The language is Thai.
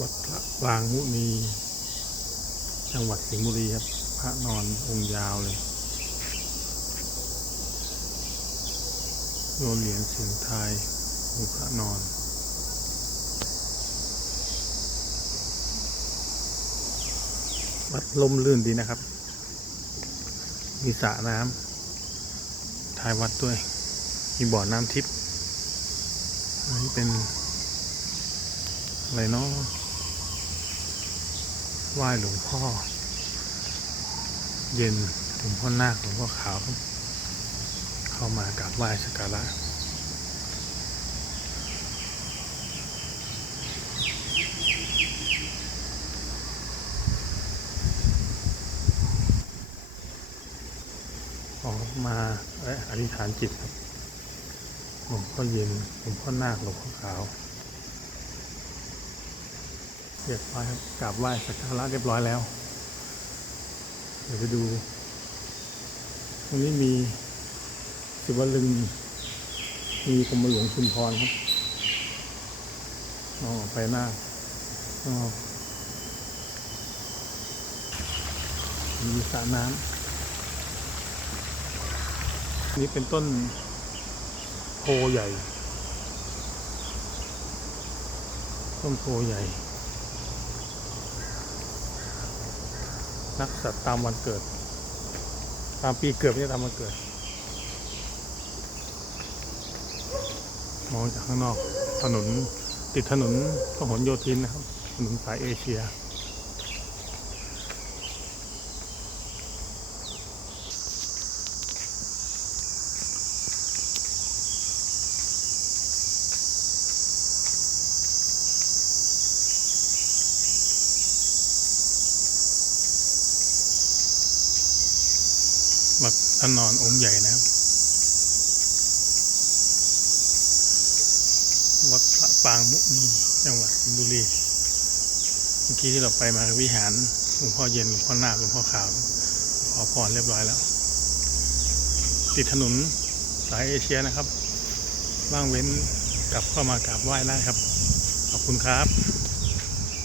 วัดพระบางมุนี จังหวัดสิงห์บุรีครับ พระนอนองค์ยาวเลยโยนเหรียญเสียงทยองค์พระนอนวัดลมลื่นดีนะครับ มีสระน้ำท้ายวัดด้วย มีบ่อน้ำทิพย์อันนี้เป็น อะไรเนาะ ไหว้หลวงพ่อ เย็นหลวงพ่อนาคหลวงพ่อขาว เข้ามากราบไหว้สักการะออกมาเอ้อธิษฐานจิตครับหลวงพ่อเย็นหลวงพ่อนาคหลวงพ่อขาว เรียบร้อยครับกราบไหว้สักการะเรียบร้อยแล้ว เดี๋ยวไปดู ตรงนี้มีศิวลึง มีกรมหลวงชุมพรครับมองออกไปหน้าอ๋อมีสระน้ำนี่เป็นต้นโพใหญ่ ต้นโพใหญ่ นักสัตว์ตามวันเกิด ตามปีเกิดไม่ใช่ตามวันเกิด มองจากข้างนอกถนนติดถนนพหลโยธินนะครับ ถนนสายเอเชีย วัดท่านนอนองค์ใหญ่นะครับ วัดพระปางมุนีจังหวัดสิงห์บุรี เมื่อกี้ที่เราไปมาวิหารหลวงพ่อเย็นหลวงพ่อหน้าคหลวงพ่อขาว ขอพรเรียบร้อยแล้ว ติดถนนสายเอเชียนะครับว่างเว้นกลับเข้ามากราบไหว้ได้ครับ ขอบคุณครับ